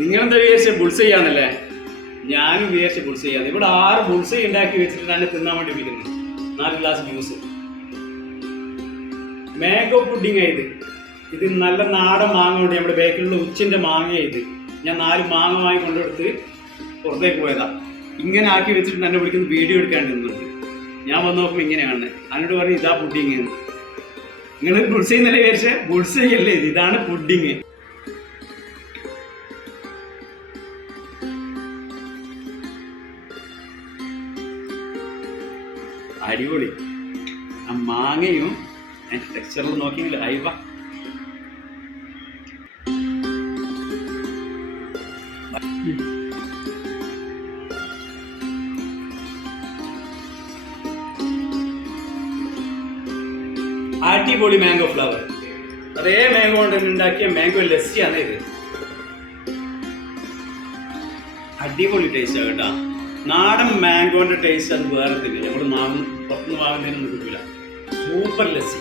നിങ്ങളെന്താ വിചാരിച്ച ബുൾസ് ചെയ്യാന്നല്ലേ? ഞാനും വിചാരിച്ച ബുൾസ് ചെയ്യാന്ന്. ഇവിടെ 6 ബുൾസ് ഉണ്ടാക്കി വെച്ചിട്ടാണ് തിന്നാൻ വേണ്ടി ഇരിക്കുന്നത്. 4 ഗ്ലാസ് ജ്യൂസ്. മാംഗോ പുഡിംഗ് ഇത്. ഇത് നല്ല നാടൻ മാങ്ങ കൊണ്ട് നമ്മുടെ ബേക്കറിലുള്ള ഉച്ചിന്റെ മാങ്ങ ഇത്. ഞാൻ 4 മാങ്ങ വാങ്ങി കൊണ്ടെടുത്ത് പുറത്തേക്ക് പോയതാ. ഇങ്ങനെ ആക്കി വെച്ചിട്ട് എന്നെ വിളിക്കുന്ന വീഡിയോ എടുക്കാൻ നിന്നുണ്ട്. ഞാൻ വന്ന് നോക്കുമ്പോൾ ഇങ്ങനെയാണ്. അതിനോട് പറയും ഇതാ പുഡിങ്. നിങ്ങൾ ബുൾസ് ചെയ്യുന്നല്ലേ വിചാരിച്ചേ? ബുൾസ് ചെയ്യല്ലേ, ഇതാണ് പുഡിങ്. അടിപൊളി. ആ മാങ്ങയും ടെക്സ്ചറിൽ നോക്കിയില്ല. അയവ അടിപൊളി മാംഗോ ഫ്ലവർ. അതേ മാംഗോ കൊണ്ട് ഉണ്ടാക്കിയ മാംഗോ ലസ്സിയാണ് ഇത്. അടിപൊളി ടേസ്റ്റ് കേട്ടോ. നാടൻ മാംഗോന്റെ ടേസ്റ്റ് അത് വേറെ തന്നെ. നമ്മൾ പുറത്തുനിന്ന് വാങ്ങുന്നതിനൊന്നും കിട്ടില്ല. സൂപ്പർ ലസ്സി.